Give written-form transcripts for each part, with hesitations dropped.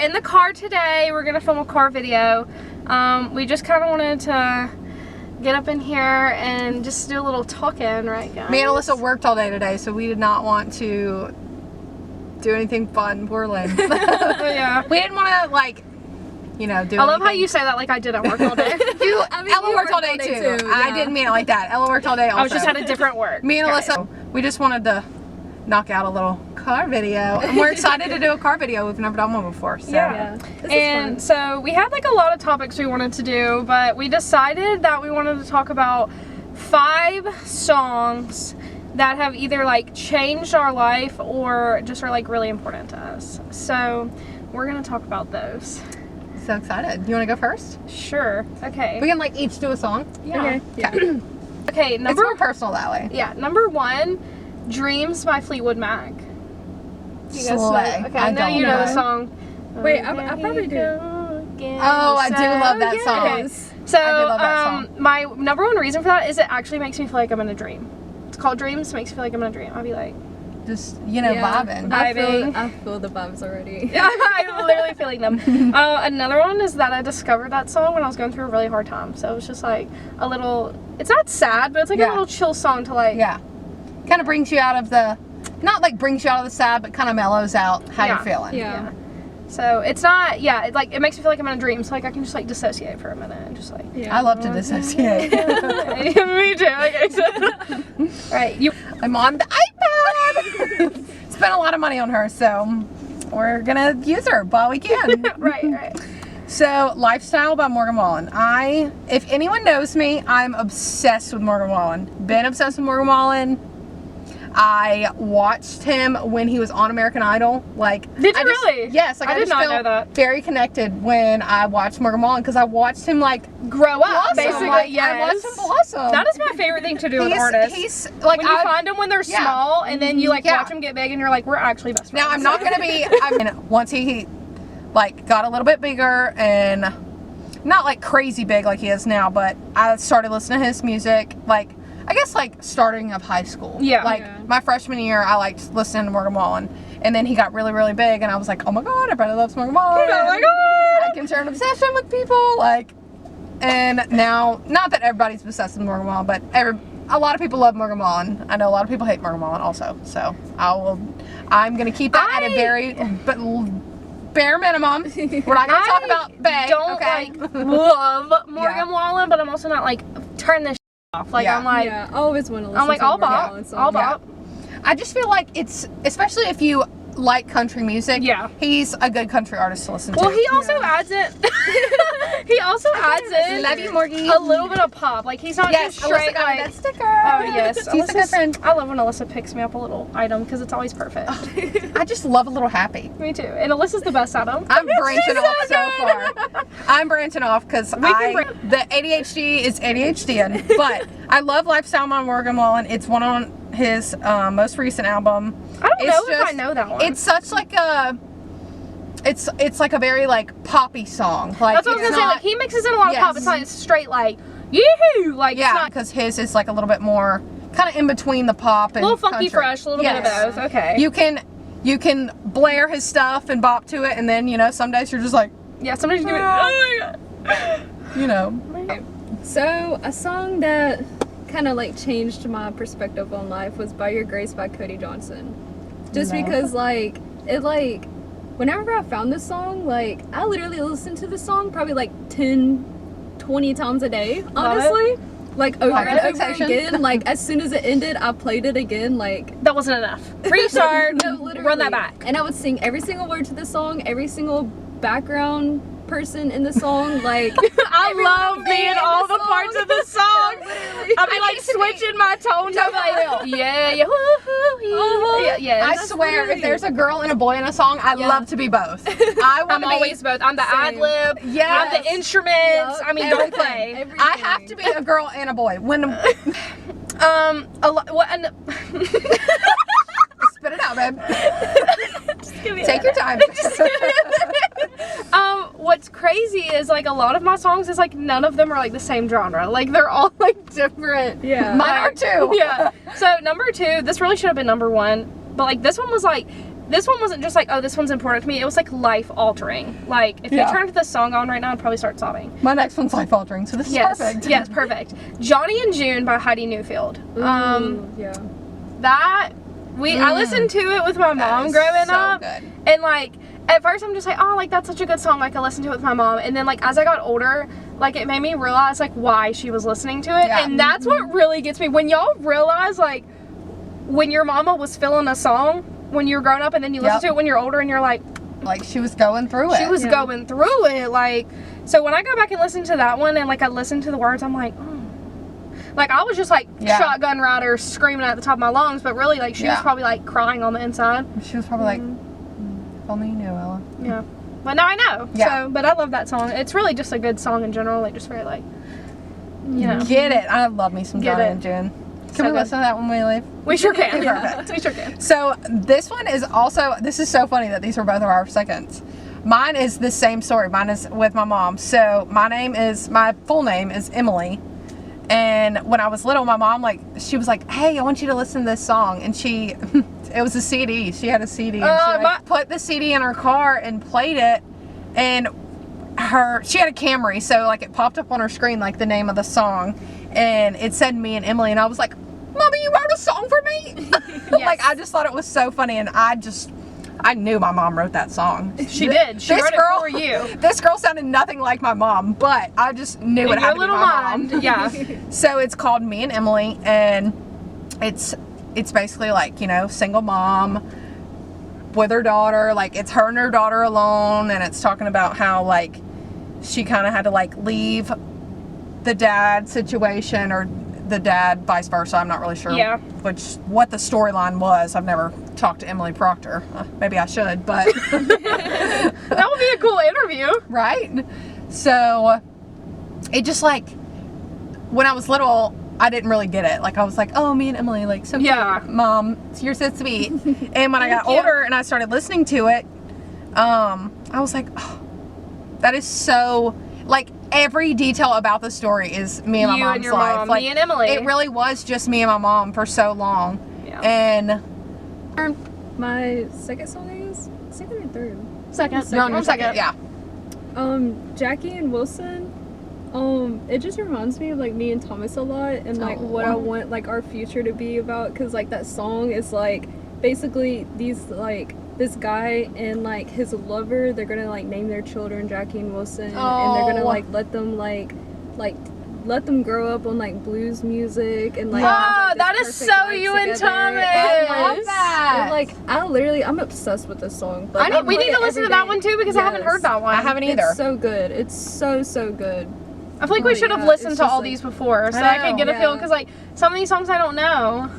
in the car today. We're gonna film a car video. We just kind of wanted to get up in here and just do a little talking, right, guys? Me and Alyssa worked all day today, so we did not want to do anything fun. Poor Lynn. Yeah. We didn't want to, like, you know, do I love how anything. you say that like I didn't work all day. Ella worked all day too. I didn't mean it like that. Ella worked all day also. I was just at a different work. Me and Alyssa, we just wanted to knock out a little car video. And we're excited to do a car video. We've never done one before. So. Yeah. And so we had like a lot of topics we wanted to do, but we decided that we wanted to talk about 5 songs that have either like changed our life or just are like really important to us. So we're gonna talk about those. So excited. You want to go first? Sure. Okay. We can like each do a song. Yeah. Okay. Yeah. Okay. It's more personal that way. Yeah. Number 1, "Dreams" by Fleetwood Mac. You guys know? Slay. Okay. I know you know the song. Wait, I probably do. Oh, I do love that song. Okay. So, I do love that song. my number 1 reason for that is it actually makes me feel like I'm in a dream. It's called Dreams. It makes me feel like I'm in a dream. I'll be like, Just, you know, vibing. I feel the vibes already. I'm literally feeling them. Another one is that I discovered that song when I was going through a really hard time. So it was just like a little, it's not sad, but it's like a little chill song to like. Yeah. Kind of brings you out of the, not like brings you out of the sad, but kind of mellows out how you're feeling. Yeah. So it's not, it like, it makes me feel like I'm in a dream. So like I can just like dissociate for a minute and just like. Yeah. I love to dissociate. Me too. Okay, so. Alright, I'm on the iPad. Spent a lot of money on her, so we're gonna use her while we can. right. So, Lifestyle by Morgan Wallen. If anyone knows me, I'm obsessed with Morgan Wallen. Been obsessed with Morgan Wallen. I watched him when he was on American Idol. Like, did you really? Yes. Like, I did just not felt know that. very connected when I watched Morgan Wallen because I watched him like grow up. blossom. Basically, like, yes. I watched him blossom. That is my favorite thing to do with artists. He's like, when you find them when they're small, and then you like watch them get big, and you're like, we're actually best friends. Now I'm not gonna be. I mean, once he like got a little bit bigger and not like crazy big like he is now, but I started listening to his music like. I guess like starting of high school. Yeah. Like my freshman year, I liked listening to Morgan Wallen, and then he got really, really big, and I was like, oh my god, everybody loves Morgan Wallen. Oh my god! I can share an obsession with people, like. And now, not that everybody's obsessed with Morgan Wallen, but a lot of people love Morgan Wallen. I know a lot of people hate Morgan Wallen also. So I'm gonna keep that at a very bare minimum. We're not gonna talk about Bay. Don't okay? like love Morgan Wallen, but I'm also not like turn this off. Like I'm like I always want to listen I'm like to all Morgan bop, Wallen all songs. bop. I just feel like it's, especially if you like country music. Yeah. He's a good country artist to listen to. Well, he also adds it. He also adds in. Love you, Morgan. A little bit of pop. Like he's not just straight Alyssa got me like. that sticker. Oh yes, She's a good friend. I love when Alyssa picks me up a little item because it's always perfect. I just love a little happy. Me too. And Alyssa's the best at them. I'm branching off so far. I'm branching off because the ADHD is ADHD, but I love Lifestyle by Morgan Wallen. It's one on his most recent album. I don't know if I know that one. It's such like a. It's like a very like poppy song. Like that's what I was gonna say. Like he mixes in a lot of pop. It's not straight like yoo-hoo. Like it's not because his is like a little bit more kind of in between the pop and a little funky, country. fresh, a little bit of both. Okay. You can blare his stuff and bop to it, and then some days you're just like somebody's giving. Oh my god. So a song that kind of like changed my perspective on life was "By Your Grace" by Cody Johnson. Just because whenever I found this song, like I literally listened to the song probably like 10-20 times a day, honestly. Like over and over again. Like as soon as it ended, I played it again. Like that wasn't enough. Restart. No, literally. Run that back. And I would sing every single word to the song, every single background person in the song. Like I love being all the parts of the song. I'll be like switching my tones. I'm like yeah, I swear, if there's a girl and a boy in a song, I love to be both. I'm always both. I'm the ad lib. Yeah, I'm the instruments. I mean, don't play. I have to be a girl and a boy. When spit it out, babe. Take your time. What's crazy is like a lot of my songs is like none of them are like the same genre. Like they're all like different. Yeah. Mine are too. Yeah. So number 2, this really should have been number 1, but like this one was like this one wasn't just like, oh, this one's important to me. It was like life altering. Like, if Yeah. you turned this song on right now, I'd probably start sobbing. My next one's life altering, so this is perfect. Yes, perfect. Johnny and June by Heidi Newfield. Yeah. That I listened to it with my That mom is growing so up, good. and like at first I'm just like, oh, like that's such a good song. Like I listened to it with my mom, and then like as I got older, like it made me realize like why she was listening to it, Yeah. and that's what really gets me when y'all realize like when your mama was feeling a song when you're growing up, and then you listen Yep. to it when you're older, and you're like, Like she was going through it. she was Yeah. going through it. Like, so when I go back and listen to that one and like I listen to the words, I'm like, oh. Like I was just like Yeah. shotgun rider screaming at the top of my lungs, but really like she was Yeah. probably like crying on the inside. She was probably like, Mm-hmm. if only you knew, Ella. Yeah. But now I know. Yeah. So, but I love that song. It's really just a good song in general. Like just very like, you know. Get it. I love me some Get Johnny it. and June. So Can we good. listen to that when we leave? We sure can. Perfect. We sure can. So this one is also, this is so funny that these were both of our seconds. Mine is the same story. Mine is with my mom. So my full name is Emily. And when I was little, my mom, like, she was like, hey, I want you to listen to this song. And she, it was a CD. She had a CD. And she like, put the CD in her car and played it. And she had a Camry. So, like, it popped up on her screen, like, the name of the song. And it said Me and Emily. And I was like, Mommy, you wrote a song for me? Like, I just thought it was so funny. And I knew my mom wrote that song. She did. She wrote it for you. This girl sounded nothing like my mom, but I just knew it In had your to be little my mind. mom. Yeah. So it's called Me and Emily, and it's basically like, you know, single mom with her daughter. Like, it's her and her daughter alone, and it's talking about how, like, she kind of had to, like, leave the dad situation, or the dad vice versa. I'm not really sure Yeah. what the storyline was. I've never talked to Emily Proctor. Maybe I should, but That would be a cool interview. right? So it just, like, when I was little, I didn't really get it. Like, I was like, oh, me and Emily, like, so Yeah. cute. Mom, you're so sweet. And when I got Thank you. older and I started listening to it, I was like, oh, that is so, like, every detail about the story is me and my You mom's and your life. mom, Like, me and Emily. it really was just me and my mom for so long. Yeah. And My second song is second or third. Second. you're on your One second, yeah. Jackie and Wilson. It just reminds me of like me and Thomas a lot, and like what I Oh. want like our future to be about. Cause like that song is like basically this guy and like his lover. They're gonna like name their children Jackie and Wilson, and they're gonna Oh. like let them grow up on like blues music and like. Wow, have, like, that this is perfect so life you and together. Thomas. I love that. And, like I'm obsessed with this song. Like, we need to listen to that one too because I haven't heard that one. I haven't either. It's so good. It's so good. I feel like we Oh, should have yeah, listened it's to just all like- these before so I that I could know, get a feel yeah. because like some of these songs I don't know.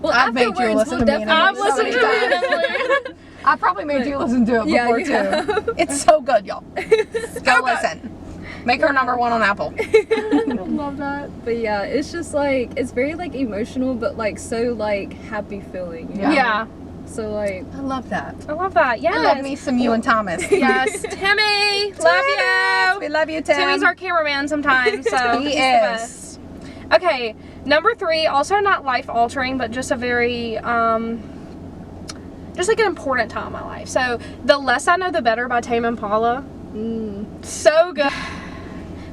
Well, I've made you afterwards, listen we'll to Me and definitely I've Emily so listened many to Me and times. Emily. I probably made you listen to it Yeah, before you too. have. It's so good, y'all. Go listen. Make her number one on Apple. I love that. But yeah, it's just like it's very like emotional, but like so like happy feeling. You know? Yeah. So like I love that. I love that. Yes. I love me some you and Thomas. Yes. Timmy, love We you. love you, Tim. Timmy's our cameraman sometimes, so He he's is. the best. Okay, number 3, also not life altering, but just a very just like an important time in my life. So, The Less I Know the Better by Tame Impala. So good.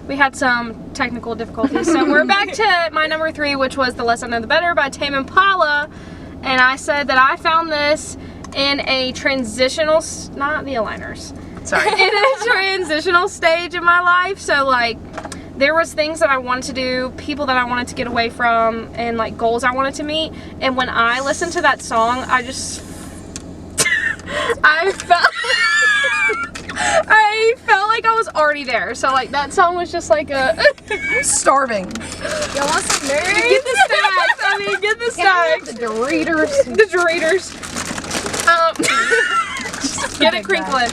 We had some technical difficulties, so we're back to my number 3, which was The Less I Know the Better by Tame Impala. And I said that I found this in a transitional, not the aligners. Sorry. In a transitional stage in my life. So like there was things that I wanted to do, people that I wanted to get away from, and like goals I wanted to meet. And when I listened to that song, I just I felt like I was already there. So like that song was just like a Starving. y'all want some nerds? get the stacks. I mean get the stacks. The Doritos. The Doritos. Get it crinkling.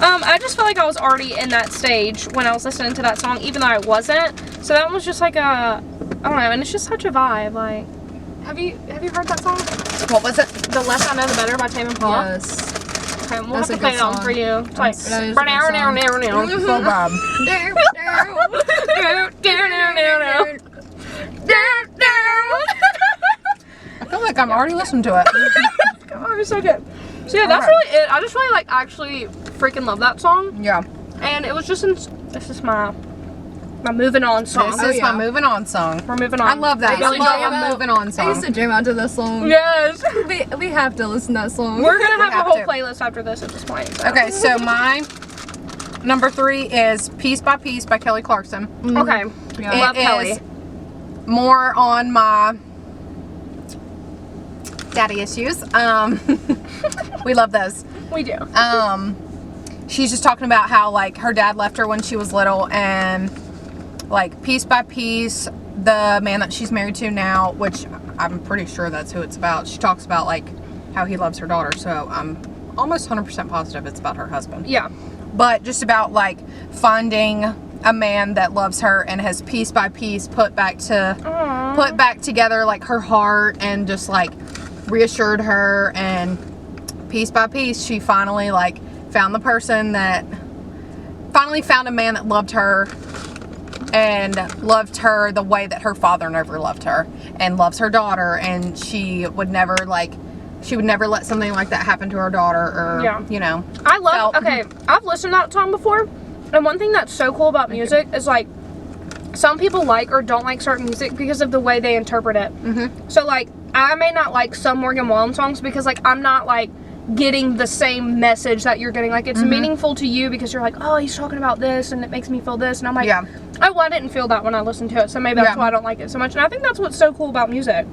I just felt like I was already in that stage when I was listening to that song, even though I wasn't. So that was just like a, I don't know, and it's just such a vibe. Like, have you heard that song? What was it? The Less I Know the Better by Tame Impala. Yes. Okay, we'll That's have a to play good it on song. for you. It's like, That is a good song. Beautiful Bob. I feel like I'm already listening to it. Oh, it's so good. So yeah, that's Alright. really it. I just really actually freaking love that song. Yeah. And it was just this is my moving on song. This is yeah. my moving on song. We're moving on. I love that. I Billy love Joel. a moving on I used song. to jam out to this song. Yes. We have to listen to that song. We're gonna have have a whole to. playlist after this at this point. So. Okay, so my number 3 is Piece by Piece by Kelly Clarkson. Okay. Yeah. Love It Kelly. is more on my daddy issues. We love those. We do. She's just talking about how like her dad left her when she was little, and like piece by piece, the man that she's married to now, which I'm pretty sure that's who it's about. She talks about like how he loves her daughter, so I'm almost 100% positive it's about her husband. Yeah. But just about like finding a man that loves her and has piece by piece put back together like her heart, and just like reassured her, and piece by piece she finally like found a man that loved her and loved her the way that her father never loved her, and loves her daughter, and she would never let something like that happen to her daughter, or Yeah. you know. I love. Okay, I've listened to that song before, and one thing that's so cool about music is like some people like or don't like certain music because of the way they interpret it. Mm-hmm. So like I may not like some Morgan Wallen songs because like I'm not like getting the same message that you're getting. Like it's meaningful to you because you're like, oh, he's talking about this and it makes me feel this, and I'm like, Yeah. oh, well, I didn't feel that when I listened to it, so maybe that's why I don't like it so much. And I think that's what's so cool about music.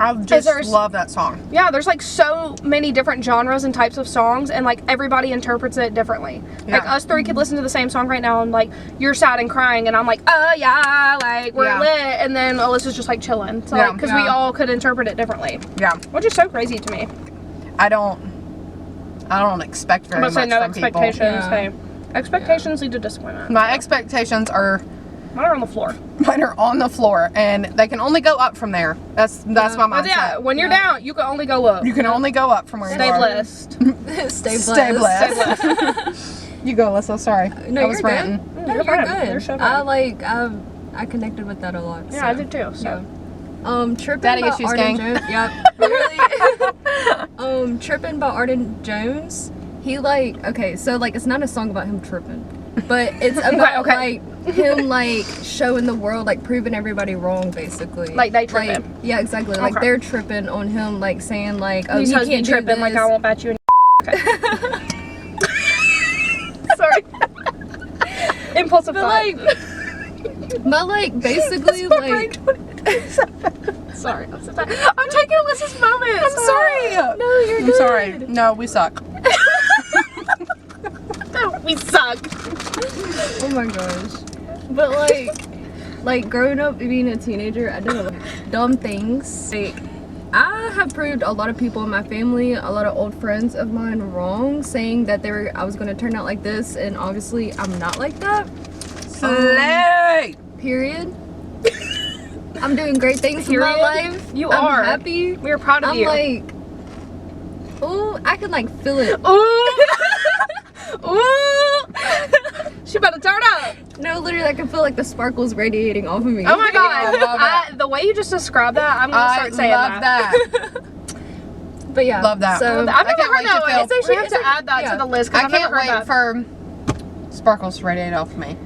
I just there's- love that song. Yeah, there's like so many different genres and types of songs, and like everybody interprets it differently. Like Yeah. us three could listen to the same song right now, and like you're sad and crying, and I'm like, oh yeah, like we're Yeah. lit, and then Alyssa's just like chilling. So Yeah. like, because we Yeah. all could interpret it differently, Yeah. which is so crazy to me. I don't expect very I'm much gonna say no from people. expectations. Yeah. Hey, expectations lead to disappointment. My expectations are Mine are on the floor. mine are on the floor, and they can only go up from there. That's my But mindset. yeah, when you're down, you can only go up. You can only go up from where Stay you are. blessed. Stay blessed. Stay blessed. Stay blessed. You go, Alyssa. Sorry. No, I was you're ranting. good. No, You're you're fine. good. You're so I fine. I connected with that a lot. Yeah, so. I did too. So. Yeah. Trippin' Daddy by issues, Arden gang. Jones. Yep. Really. Trippin' by Arden Jones. He like, okay, so like it's not a song about him tripping, but it's about Okay. like him like showing the world, like proving everybody wrong, basically. Like they tripping. Like, yeah, exactly. Like Okay. they're tripping on him, like saying like, oh, These he hoes be can't do tripping like this. I won't bat you in. Okay. Sorry. Impulsive But thought. but like basically like. Sorry, I'm so sorry. I'm taking Alyssa's moment. I'm sorry. No, you're I'm good. sorry. No, we suck. We suck. Oh my gosh. But like growing up being a teenager, I did a lot of dumb things. Like I have proved a lot of people in my family, a lot of old friends of mine wrong, saying that I was gonna turn out like this, and obviously I'm not like that. Slay. Period. I'm doing great things in my Period. life. You I'm are. happy. We're proud of I'm you. like, ooh, I can like feel it. Ooh. Ooh. She better turn up. No, literally, I can feel like the sparkles radiating off of me. Oh my god. I love it. The way you just described that, I'm gonna I start saying love that. But yeah, Love that. So I've I never can't heard wait to that one. feel- It's actually, we have it's to actually- add that yeah. to the list I because I've can't never heard wait that. for sparkles to radiate off of me.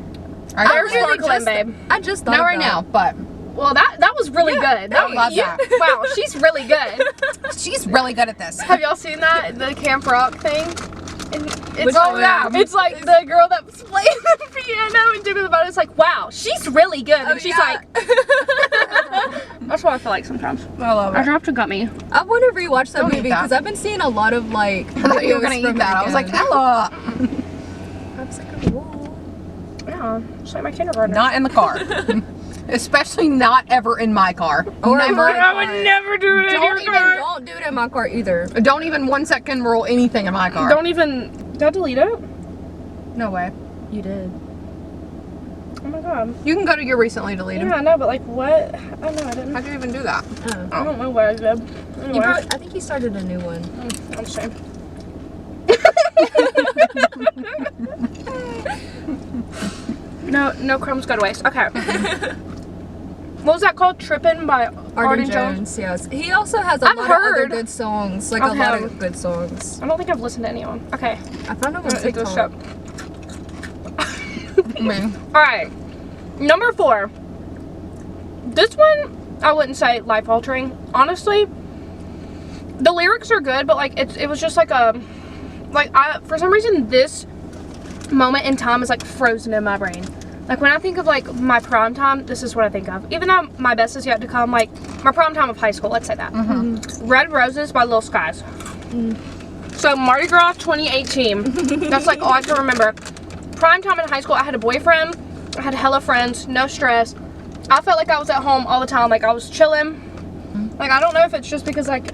I They're really sparkling, just, babe. I just thought Not of right that. now, but Well, that was really good. I love you- that. Wow, she's really good. she's really good at this. Have y'all seen that? The Camp Rock thing? And it's Which oh one? yeah, it's like the girl that was playing the piano and Jimmy the Butt. It's like, wow, she's really good. And Oh, she's yeah. like, that's what I feel like sometimes. I love I it. dropped a gummy. I want to rewatch that Don't eat movie that. because I've been seeing a lot of like. I thought you were gonna videos eat from that. it I was like, again. Ella. I was like, oh. Yeah, just like my kindergartner. Not in the car. Especially not ever in my car. Or in Never. my I would never do it in your car. Don't do it in my car either. Don't even 1 second rule anything in my car. Don't even. Did I delete it? No way. You did. Oh my god. You can go to your recently deleted. Yeah, I know, but like what? I know I didn't. How'd you even do that? Oh. I don't know what I did. You Anyway, brought, I think he started a new one. I'm ashamed. No crumbs go to waste. Okay. What was that called? Trippin' by Arden Jones. Yes. He also has a I've lot heard of other good songs. Like of a lot him. of good songs. I don't think I've listened to anyone. Okay. I found him on I'm gonna hit this TikTok. up. Man. Alright. Number 4. This one, I wouldn't say life altering. Honestly, the lyrics are good, but like it was just like for some reason this moment in time is like frozen in my brain. Like when I think of like my prom time, this is what I think of. Even though my best is yet to come, like my prom time of high school, let's say that. Red Roses by Lil Skies. So Mardi Gras 2018. That's like all I can remember. Prime time in high school, I had a boyfriend, I had hella friends, no stress. I felt like I was at home all the time, like I was chilling. Like I don't know if it's just because like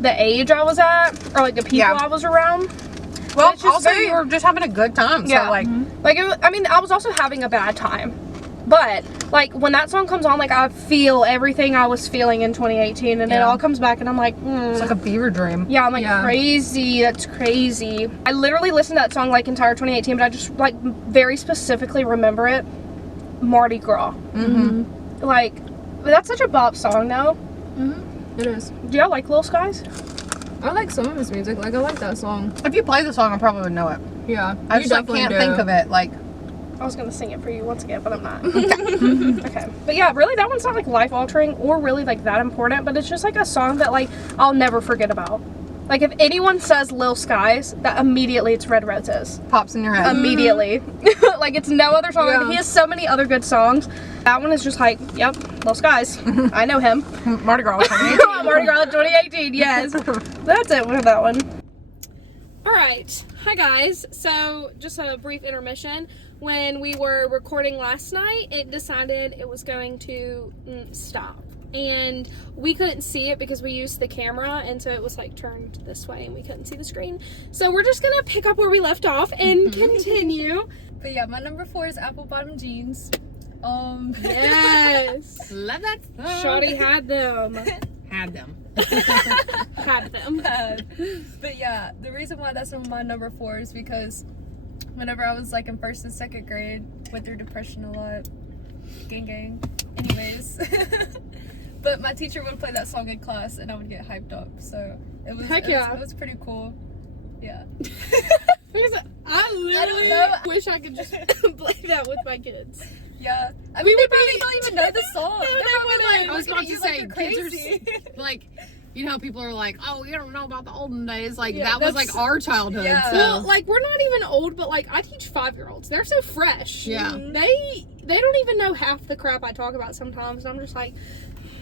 the age I was at or like the people I was around. Well, it's just also very- you were just having a good time. So like, like I mean, I was also having a bad time. But like when that song comes on, like I feel everything I was feeling in 2018, and it all comes back, and I'm like, it's like a fever dream. yeah, I'm like Yeah. crazy. That's crazy. I literally listened to that song like entire 2018, but I just like very specifically remember it. Mardi Gras. Like that's such a bop song, though. It is. Do y'all like Lil Skies? I like some of his music. Like I like that song. If you play the song, I probably would know it. Yeah. I just like can't think of it. Like, I was gonna sing it for you once again, but I'm not. Okay. But yeah, really, that one's not like life altering or really like that important, but it's just like a song that like I'll never forget about. Like if anyone says Lil Skies, that immediately it's Red Roses. pops in your head. Immediately. Like it's no other song. Yeah. Like, he has so many other good songs. That one is just like, yep, Lil Skies. I know him. Mardi Gras. Mardi Gras 2018, yes. That's it for that one. Alright, hi guys. So, just a brief intermission. When we were recording last night, it decided it was going to stop. And we couldn't see it because we used the camera, and so it was like turned this way and we couldn't see the screen. So we're just gonna pick up where we left off and continue. But yeah, my number 4 is Apple Bottom Jeans. Yes. Love that song. Shawty had them. Had them. Had them. But yeah, the reason why that's my number 4 is because whenever I was like in 1st and 2nd grade, went through depression a lot. Gang gang. Anyways. But my teacher would play that song in class and I would get hyped up. So it was Heck yeah. it was pretty cool. Yeah. Because I literally know. wish I could just play that with my kids. Yeah. I We mean, would they probably be- don't even know the song. No, They're they probably wouldn't. like, I was looking about at to you say, like you're kids crazy. like, you know how people are like, oh, you don't know about the olden days. Like, Yeah, that was that's- like our childhood. Yeah. So. Well, like we're not even old, but like I teach 5-year-olds. They're so fresh. Yeah. They don't even know half the crap I talk about sometimes. And I'm just like,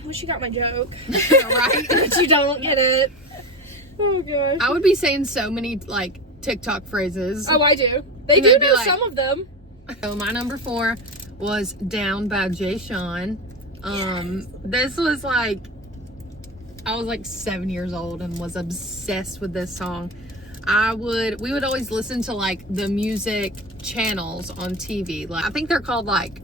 I wish you got my joke. right? But you don't get it. Oh gosh. I would be saying so many like TikTok phrases. Oh, I do. They And do they'd be know like- some of them. So my number 4 was Down by Jay Sean. This was like, I was like 7 years old and was obsessed with this song. We would always listen to like the music channels on TV. Like I think they're called like,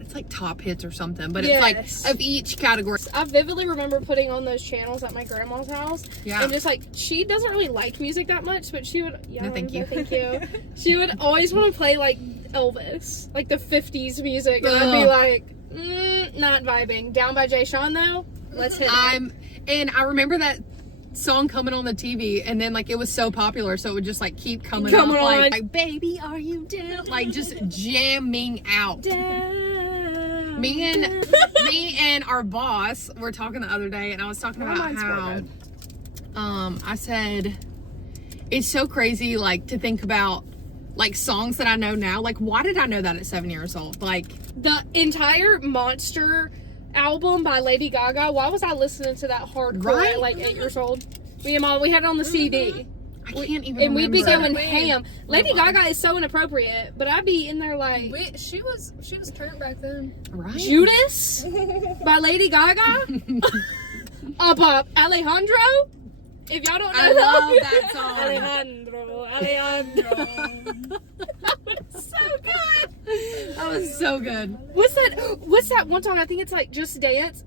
it's like Top Hits or something, but Yes. it's like of each category. I vividly remember putting on those channels at my grandma's house. Yeah. And just like, she doesn't really like music that much, but she would, No, thank you. Thank you. She would always want to play like Elvis, like the 50s music. And I'd be Ugh. like, not vibing. Down by Jay Sean though, let's hit it. And I remember that song coming on the TV, and then like it was so popular, so it would just like keep coming Coming up, on. like baby, are you down? Like just jamming out. Down, Me down. and our boss were talking the other day, and I was talking about mine's how more I said it's so crazy like to think about like songs that I know now. Like why did I know that at 7 years old? Like The entire Monster album by Lady Gaga. Why was I listening to that hardcore Right? at like 8 years old? Me and Mom, we had it on the CD. I can't even And we'd be remember. going ham. Lady Gaga is so inappropriate, but I'd be in there like She was turned back then. right? Judas by Lady Gaga. Alejandro. If y'all don't know I love that song. Alejandro. That was so good. That was so good. What's that one song? I think it's like Just Dance.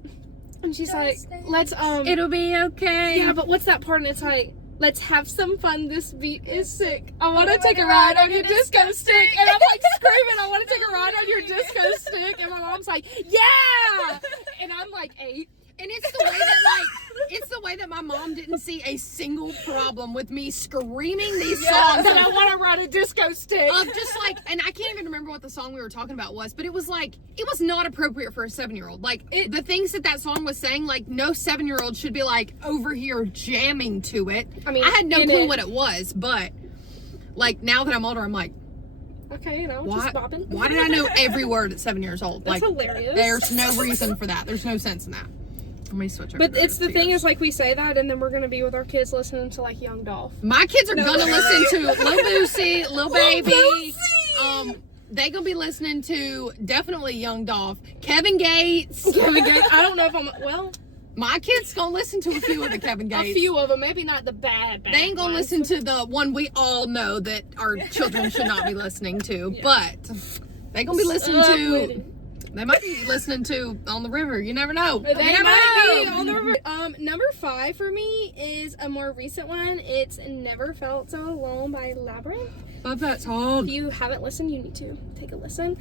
And she's like, Dance. let's It'll be okay. yeah, but what's that part? And it's like, let's have some fun. This beat is sick. I want to take a ride on your disco stick. And I'm like screaming, I want to take a ride on your disco stick. And my mom's like, yeah. And I'm like 8. And it's the way that it's the way that my mom didn't see a single problem with me screaming these songs And I want to ride a disco stick. of just like, and I can't even remember what the song we were talking about was, but it was like, it was not appropriate for a 7-year-old. Like the things that song was saying, like no 7-year-old should be like over here jamming to it. I mean, I had no it clue is. what it was, but like now that I'm older, I'm like, Okay, you know, why, just bopping. why did I know every word at 7 years old? That's like, hilarious. there's no reason for that. There's no sense in that. Let me switch over. But to it's the to thing yours. is, like, we say that, and then we're gonna be with our kids listening to like Young Dolph. My kids are gonna listen to Lil Boosie, Lil Baby. Boosie! They gonna be listening to definitely Young Dolph, Kevin Gates. Kevin Gates. I don't know if I'm My kids gonna listen to a few of the Kevin Gates. a few of them, maybe not the bad. They ain't gonna ones. listen to the one we all know that our children should not be listening to, but they gonna be listening to. They might be listening to On the River. You never know. They You never might be know. on the river. Number 5 for me is a more recent one. It's Never Felt So Alone by Labyrinth. Love that song. If you haven't listened, you need to take a listen.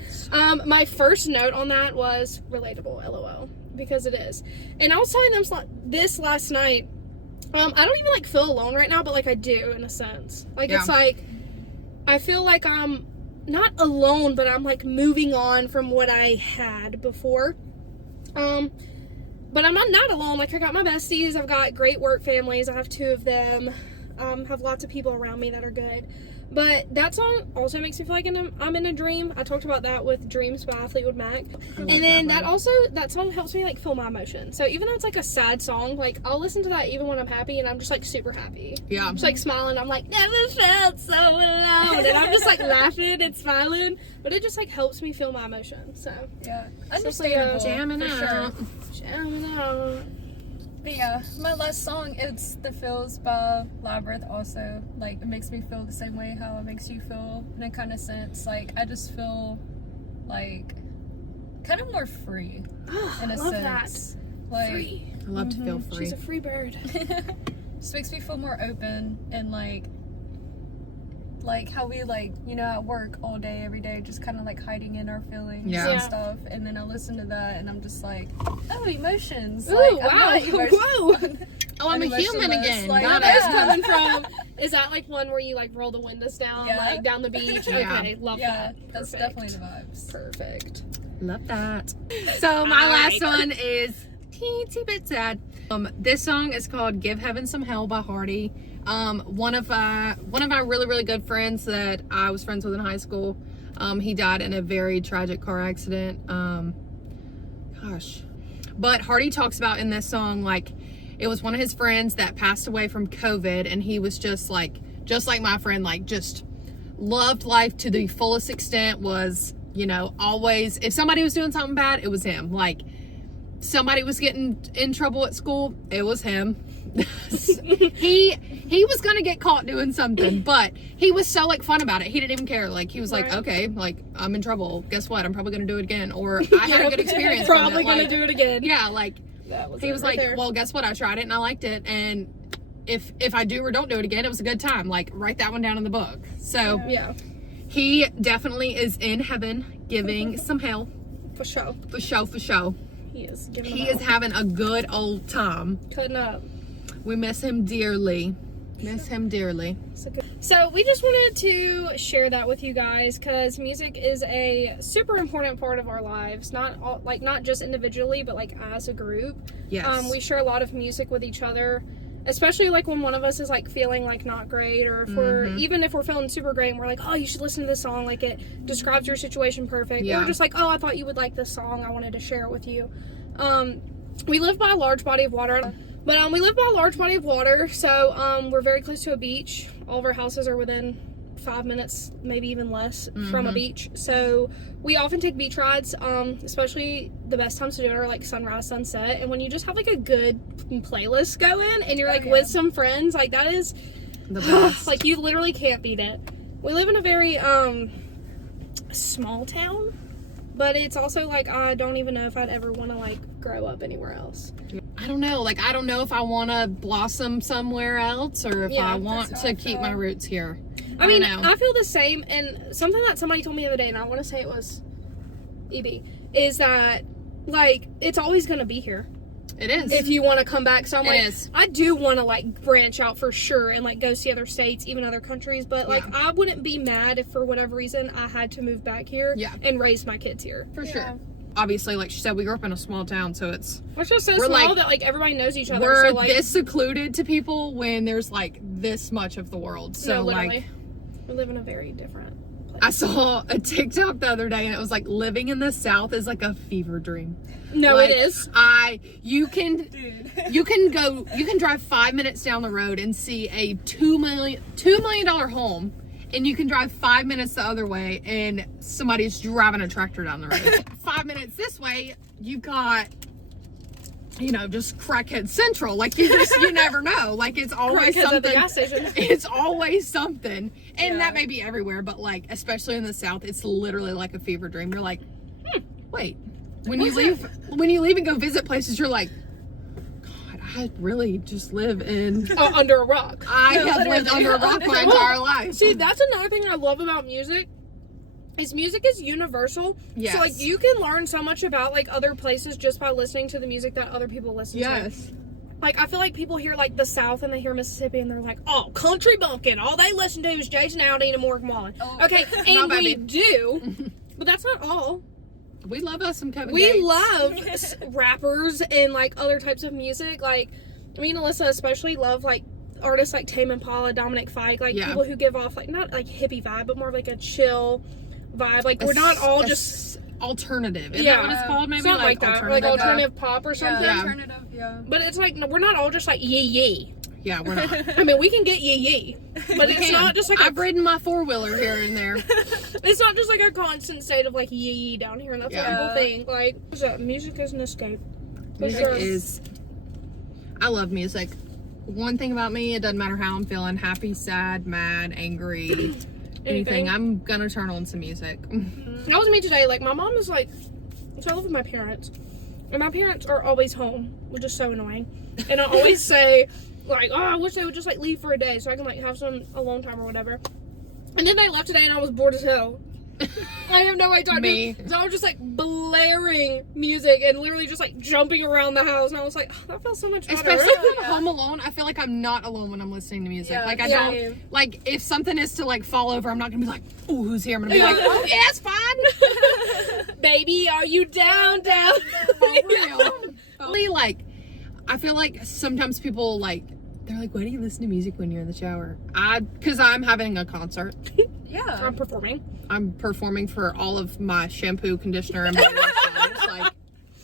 My first note on that was relatable, LOL, because it is. And I was telling them this last night. I don't even like feel alone right now, but like I do in a sense. Like it's like I feel like I'm not alone, but I'm like moving on from what I had before. But I'm not alone. Like I got my besties. I've got great work families. I have 2 of them. Have lots of people around me that are good. But that song also makes me feel like I'm in a dream. I talked about that with Dreams by Fleetwood Mac. And then that song helps me like feel my emotions. So even though it's like a sad song, like I'll listen to that even when I'm happy and I'm just like super happy. Yeah. I'm just like smiling. I'm like, never felt so alone. And I'm just like laughing and smiling. But it just like helps me feel my emotions. So Yeah, Especially, understandable. Jamming for out. Sure. jamming out. But yeah, my last song, it's The Feels by Labyrinth also. Like, it makes me feel the same way how it makes you feel in a kind of sense. Like, I just feel, like, kind of more free in a love sense. Like, Free. I love to feel free. She's a free bird. just makes me feel more open and, like how we, like, you know, at work all day, every day, just kind of, like, hiding in our feelings Yeah. and stuff. And then I listen to that and I'm just like, oh, emotions. Ooh, like, wow. I'm not Whoa. Oh, I'm a human Emotionless, again. like, Got That's it. yeah. coming from. Is that like one where you like roll the windows down, Yeah. like down the beach? Yeah. Okay, love Yeah, that. that's Perfect. definitely the vibes. Perfect. Love that. So my last Alright. one is teensy bit sad. This song is called "Give Heaven Some Hell" by Hardy. One of my really, really good friends that I was friends with in high school. He died in a very tragic car accident. But Hardy talks about in this song, like, it was one of his friends that passed away from COVID, and he was just like my friend, like, just loved life to the fullest extent, was, you know, always, if somebody was doing something bad, it was him. Like, somebody was getting in trouble at school, it was him. he was gonna get caught doing something, but he was so like fun about it. He didn't even care. Like, he was like, Right. okay, like, I'm in trouble, guess what, I'm probably gonna do it again, or I had a good experience from Probably it. gonna Like, do it again. yeah, like, That was he it was right like, there. well, guess what, I tried it and I liked it, and if I do or don't do it again, it was a good time. Like, write that one down in the book. So Yeah, he definitely is in heaven giving some hell. for sure. For show. He is giving. He them is having a good old time. all. Cutting up. We miss him dearly. Miss him dearly. So we just wanted to share that with you guys because music is a super important part of our lives. Not just individually, but like as a group. Yes. We share a lot of music with each other, especially like when one of us is like feeling like not great, or if even if we're feeling super great and we're like, oh, you should listen to this song, like it describes your situation perfect. Yeah. Or just like, oh, I thought you would like this song, I wanted to share it with you. We live by a large body of water. But we live by a large body of water, so we're very close to a beach. All of our houses are within 5 minutes, maybe even less, from a beach. So we often take beach rides, especially the best times to do it are like sunrise, sunset. And when you just have like a good playlist going and you're like with some friends, like that is The best. like you literally can't beat it. We live in a very small town, but it's also like I don't even know if I'd ever want to like grow up anywhere else. I don't know. Like, I don't know if I want to blossom somewhere else or if Yeah, I want that's to how I keep feel. my roots here. I mean, don't know. I feel the same, and something that somebody told me the other day, and I want to say it was EB, is that, like, it's always going to be here It is. if you want to come back. So I'm It like, is. I do want to, like, branch out for sure and, like, go see other states, even other countries, but, like, I wouldn't be mad if for whatever reason I had to move back here Yeah. and raise my kids here. For sure. Obviously, like she said, we grew up in a small town, so it's It's just so We're, small like- that, like, everybody knows each other. we're So, like, this secluded to people when there's like this much of the world. So no, literally. like, we live in a very different place. I saw a TikTok the other day, and it was like living in the South is like a fever dream. No, Like, it is. You can drive 5 minutes down the road and see a $2 million home, and you can drive 5 minutes the other way and somebody's driving a tractor down the road. 5 minutes this way, you've got, just crackhead central. Like, you never know. Like, it's always Crackheads at the something. gas station. It's always something. And that may be everywhere, but like, especially in the South, it's literally like a fever dream. You're like, wait. When you leave and go visit places, you're like, God, I really just live in. Under a rock. I have lived under a rock my entire life. See, that's another thing I love about music. Is music is universal. Yes. So like you can learn so much about like other places just by listening to the music that other people listen to. Yes. Like I feel like people hear like the South and they hear Mississippi and they're like, oh, country bumpkin. All they listen to is Jason Aldean and Morgan Wallen. Oh. Okay, and My we baby. do, but that's not all. We love us some Kevin We Gates. love rappers and like other types of music. Like me and Alyssa especially love like artists like Tame Impala, Dominic Fike, like Yeah. people who give off like not like hippie vibe, but more of like a chill vibe. Like we're not all just alternative. Is Yeah. that what it's called? Maybe something like that, or like alternative pop or something. Yeah. Alternative, yeah. But it's like we're not all just like yee yee. Yeah, we're not. I mean, we can get yee yee, but it's can. not just like I've ridden my 4-wheeler here and there. it's not just like a constant state of like yee yee down here, and that's what Yeah. people think. Like so music is an escape. For Music sure. is. I love music. One thing about me, it doesn't matter how I'm feeling, happy, sad, mad, angry, anything. I'm gonna turn on some music. That was me today. Like my mom is like, so I live with my parents, and my parents are always home, which is so annoying. And I always say, like, oh, I wish they would just like leave for a day so I can like have some alone time or whatever. And then they left today, and I was bored as hell. I have no idea. Me. So I was just like blaring music and literally just like jumping around the house, and I was like, oh, that felt so much better. Especially if I'm home alone, I feel like I'm not alone when I'm listening to music. Yeah, like I yeah. don't like if something is to like fall over, I'm not gonna be like, oh, who's here? I'm gonna be like, oh yeah, it's fine. Baby, are you down? For real. Only like, I feel like sometimes people like they're like, why do you listen to music when you're in the shower? Because I'm having a concert. Yeah. I'm performing. I'm performing for all of my shampoo, conditioner, and body wash clients. Like,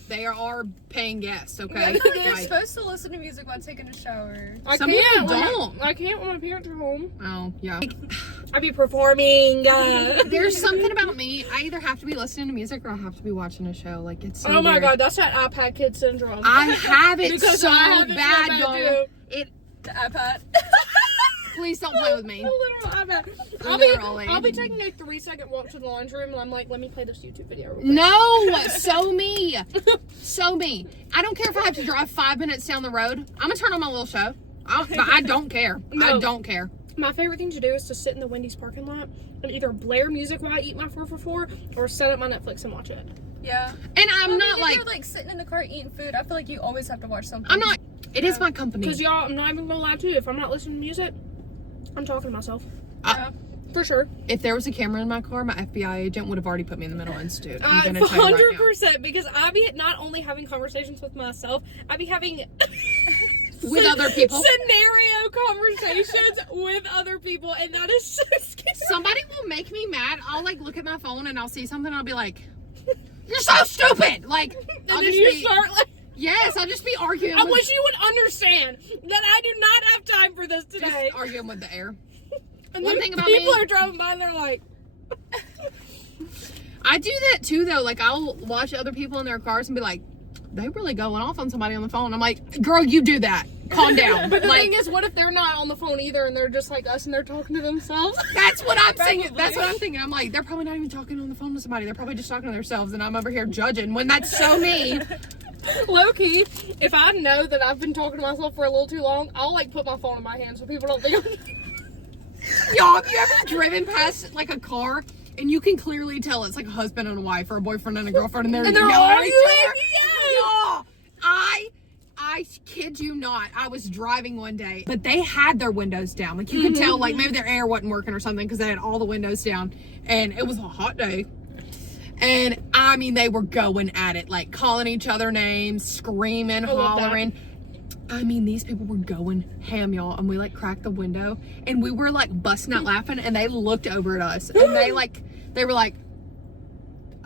they are paying guests, okay? You're Like, supposed to listen to music while taking a shower. I Some can't people when don't. I can't when my parents are home. oh, yeah. I be performing. There's something about me. I either have to be listening to music or I have to be watching a show. Like, it's so Oh my weird. god, that's that iPad kid syndrome. I have it Because so I have it so bad, bad, y'all. too. The iPad. Please don't play with me. A literal iPad. Literally. I'll be taking a 3-second walk to the laundry room, and I'm like, let me play this YouTube video. Real quick. No, so me. So me. I don't care if I have to drive 5 minutes down the road. I'm gonna turn on my little show. I don't care. I No. don't care. My favorite thing to do is to sit in the Wendy's parking lot and either blare music while I eat my 4 for 4 or set up my Netflix and watch it. Yeah. And I'm Well, not if like, you're like sitting in the car eating food, I feel like you always have to watch something. I'm not. It is my company. Because y'all, I'm not even gonna lie to you. If I'm not listening to music, I'm talking to myself. Yeah. For sure. If there was a camera in my car, my FBI agent would have already put me in the mental institute. I'm gonna tell you right now. 100%. Because I be not only having conversations with myself, I be having With other people. scenario conversations with other people, and that is so scary. Somebody will make me mad. I'll like look at my phone and I'll see something and I'll be like, "You're so stupid!" Like, I'll And then just you be, start like, yes, I'll just be arguing. I with, wish you would understand that I do not have time for this just today. arguing with the air. And one then thing about people me- are driving by and they're like, I do that too, though. Like, I'll watch other people in their cars and be like, "They really going off on somebody on the phone." I'm like, "Girl, you do that. Calm down." but the Like, thing is, what if they're not on the phone either and they're just like us and they're talking to themselves? that's what I'm thinking. That's what I'm thinking. I'm like, they're probably not even talking on the phone to somebody. They're probably just talking to themselves, and I'm over here judging when that's so me. Low key, if I know that I've been talking to myself for a little too long, I'll like put my phone in my hand so people don't think Y'all, have you ever driven past like a car and you can clearly tell it's like a husband and a wife or a boyfriend and a girlfriend and they're yelling at each other? Y'all, I kid you not. I was driving one day, but they had their windows down. Like you could tell, like maybe their air wasn't working or something because they had all the windows down, and it was a hot day. And I mean, they were going at it, like calling each other names, screaming, hollering. I mean, these people were going ham, y'all, and we like cracked the window and we were like busting out laughing, and they looked over at us and they were like,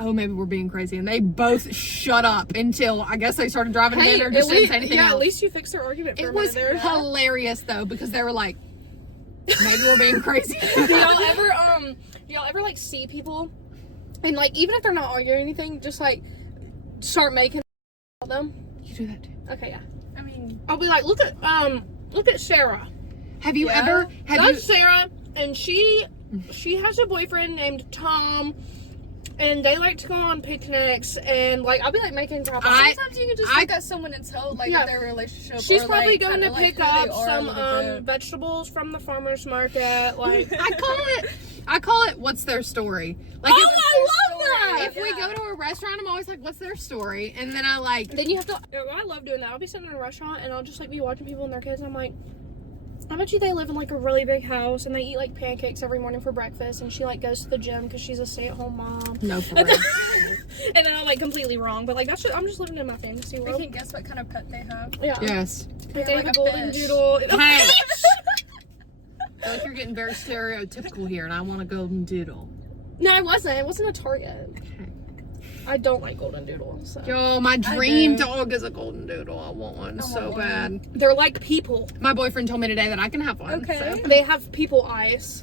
oh, maybe we're being crazy, and they both shut up until I guess they started driving again or just didn't say anything else. At least you fixed their argument for It a was minute there. hilarious though, because they were like, maybe we're being crazy. Do y'all ever like see people and like even if they're not arguing or anything, just like start making them? You do that too. Okay, yeah. I mean, I'll be like, look at Sarah. Have you ever? That's Sarah, and she has a boyfriend named Tom, and they like to go on picnics, and like I'll be like making comments. sometimes you can just look at someone and tell like their relationship. She's or, probably like, going to kinda, like, pick who they up are a some little bit. vegetables from the farmer's market. Like I call it. What's their story? Like, I love that. if we go to a restaurant, I'm always like, what's their story? And then I like. Then you have to. I love doing that. I'll be sitting in a restaurant and I'll just like be watching people and their kids. And I'm like, I bet you they live in like a really big house and they eat like pancakes every morning for breakfast. And she like goes to the gym because she's a stay-at-home mom. No, for real. And then I'm like completely wrong, but like that's just, I'm just living in my fantasy We world. can guess what kind of pet they have. Yeah. Yes. Like, They they have, have a like, a golden fish. doodle. Hey. I feel like you're getting very stereotypical here, and I want a golden doodle. No, it wasn't. It wasn't a Target. I don't like golden doodles. So. Yo, my dream dog is a golden doodle. I want one so bad. They're like people. My boyfriend told me today that I can have one. Okay. So. They have people eyes.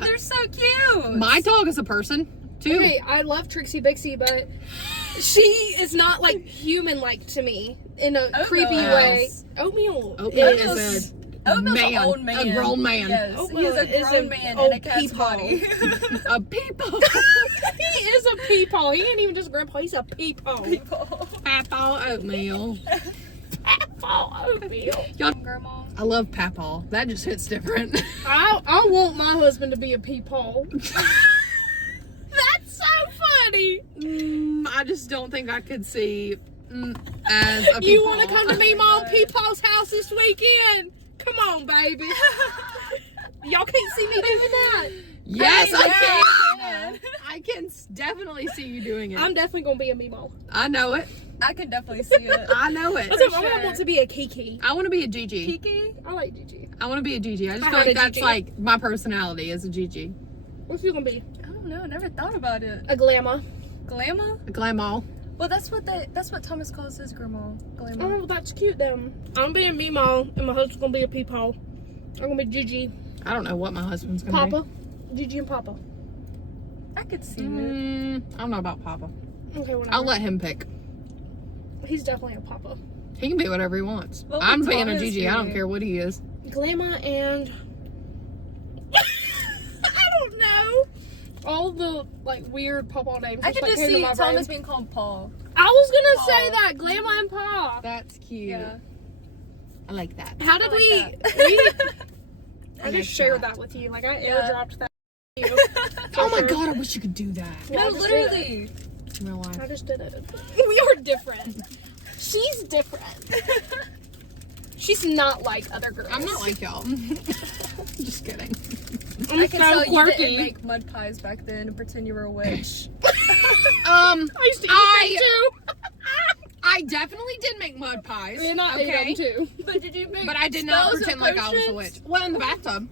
They're so cute. My dog is a person too. Okay, I love Trixie Bixie, but she is not like human-like to me in a Oatmeal creepy is. way. Oatmeal Oatmeal is is Oatmeal's man, an old man. a grown man. Yes, Oatmeal he's a is grown an man old in a cat's peepaw. body. a people. He is a peepaw. He ain't even just grandpa. He's a peepaw. Papaw oatmeal. Peepaw oatmeal. Grandma. I love papaw. That just hits different. I want my husband to be a peepaw. That's so funny. I just don't think I could see as a You peepaw. want to come to me, Mom, Peepaw's house this weekend? Come on, baby. Y'all can't see me doing that. Yes, I Yeah. can. I can definitely see you doing it. I'm definitely gonna be a Mimo. I know it. I can definitely see it. I know it. That's what sure. I want to be a Kiki. I want to be a Gigi. Kiki? I like Gigi. I want to be a Gigi. I just I feel heard like a that's Gigi. like my personality as a Gigi. What's you gonna be? I don't know. Never thought about it. A Glamour. Glamour? A glamour. Well, that's what Thomas calls his grandma. Glamour. Oh, that's cute then. I'm being Mimo, and my husband's gonna be a Peepaw. I'm gonna be Gigi. I don't know what my husband's gonna Papa. Gigi and Papa. I could see be. it. I don't know about Papa. Okay, whatever. I'll let him pick. He's definitely a Papa. He can be whatever he wants. What I'm would being a Thomas Gigi. I don't be? care what he is. Glamour and I don't know. All the like weird Papa names. I could like, just came to see my Thomas brain. being called Paul. I was gonna Paul. say that Glamour and Pa. That's cute. Yeah. I like that. How did I we? like I like just shared that. that with you. Like I Yeah. airdropped that. to you. Oh my god, I wish you could do that Yeah, I No, just did it. literally. in real life. I just did it. We are different. She's different. She's not like other girls. I'm not like y'all. Just kidding. I'm I can tell so you quirky. didn't make mud pies back then and pretend you were a witch. I used to eat them too. I definitely did make mud pies. And I ate them too. But did you make But I did not spells and pretend like I was a potions? witch. Well, in the bathtub.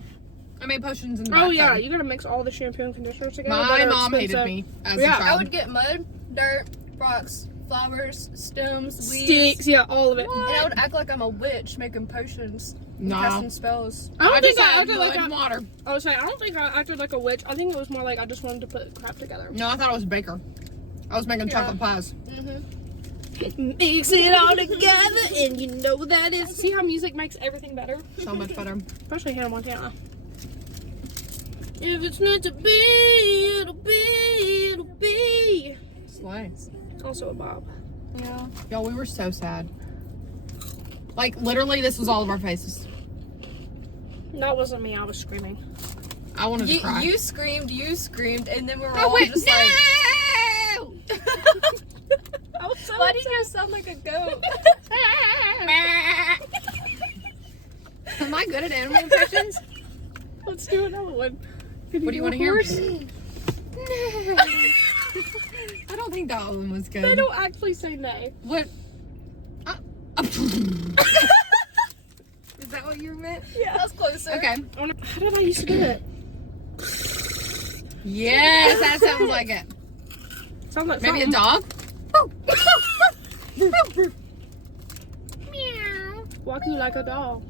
I made potions in the Oh bathtub. yeah, you gotta mix all the shampoo and conditioners together. My They're mom hated expensive. me as Yeah, a I I child. would get mud, dirt, rocks, flowers, stems, weeds. Sticks, yeah, all of it. And I would act like I'm a witch making potions, and No. casting spells. I don't I think just I had acted mud like and water. I was saying, I don't think I acted like a witch. I think it was more like I just wanted to put crap together. No, I thought I was a baker. I was making chocolate pies. Mix it all together, and you know that is. See how music makes everything better, So much better. especially Hannah Montana. If it's meant to be, it'll be, it'll be. Slay. Also a Bob. Yeah. Y'all, we were so sad. Like, literally, this was all of our faces. That wasn't me. I was screaming. I wanted to cry. You screamed, and then we were Oh, all wait, just no! like, I was so why do you sound like a goat? Am I good at animal impressions? Let's do another one. What do you want to hear? I don't think that one was good. They don't actually say nay. What? Is that what you meant? That's closer. Okay. How did I used to do it? Yes, that sounds like it. Sounds like Maybe a something. dog? Walk you like a dog.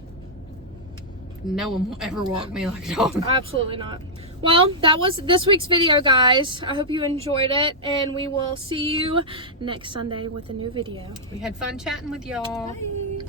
No one will ever walk me like a dog. Absolutely not. Well, that was this week's video, guys. I hope you enjoyed it, and we will see you next Sunday with a new video. We had fun chatting with y'all. Bye.